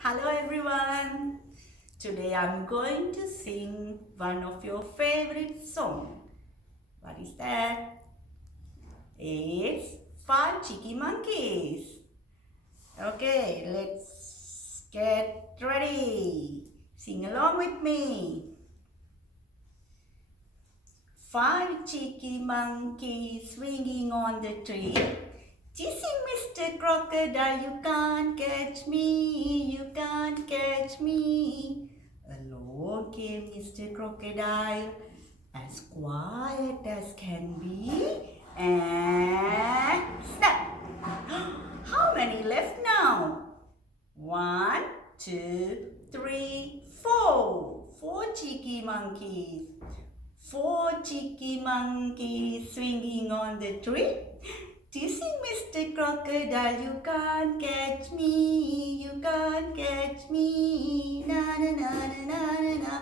Hello everyone. Today I'm going to sing one of your favorite songs. What is that? It's Five Cheeky Monkeys. Okay, let's get ready. Sing along with me. Five cheeky monkeys swinging on the tree. Chasing Mr. Crocodile, you can't catch me, you can't catch me. Along came Mr. Crocodile, as quiet as can be, and snap! How many left now? One, two, three, four. Four cheeky monkeys. Four cheeky monkeys swinging on the tree. Teasing Mr. Crocodile, you can't catch me, you can't catch me. Na na na na na na na.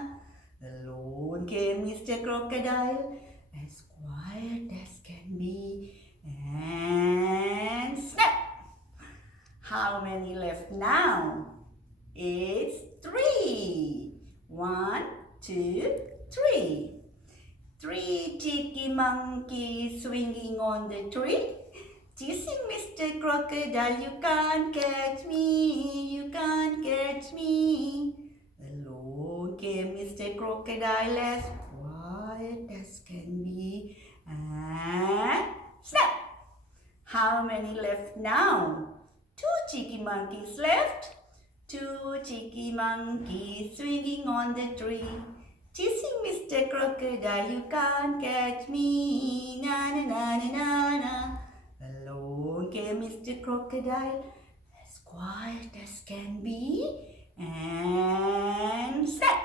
Alone came Mr. Crocodile, as quiet as can be, and snap! How many left now? It's three. One, two, three. Three cheeky monkeys swinging on the tree. Teasing Mr. Crocodile, you can't catch me, you can't catch me. Along came Mr. Crocodile, as quiet as can be, and snap! How many left now? Two cheeky monkeys left. Two cheeky monkeys swinging on the tree. Chasing Mr. Crocodile, you can't catch me. Na na na na na na. Along came Mr. Crocodile, as quiet as can be, and snap!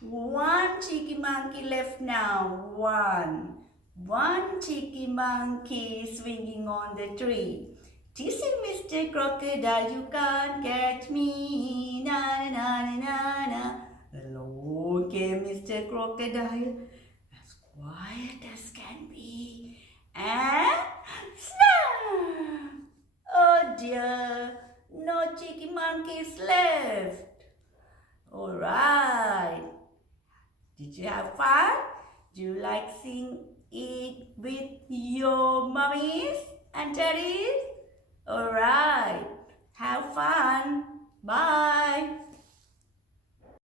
One cheeky monkey left now. One cheeky monkey swinging on the tree. Teasing Mr. Crocodile, you can't catch me. Na na na na na na. Along came Mr. Crocodile, as quiet as can be, and snap! Oh dear, no cheeky monkeys left. Alright, did you have fun? Do you like seeing it with your mummies and daddies? Alright, have fun. Bye.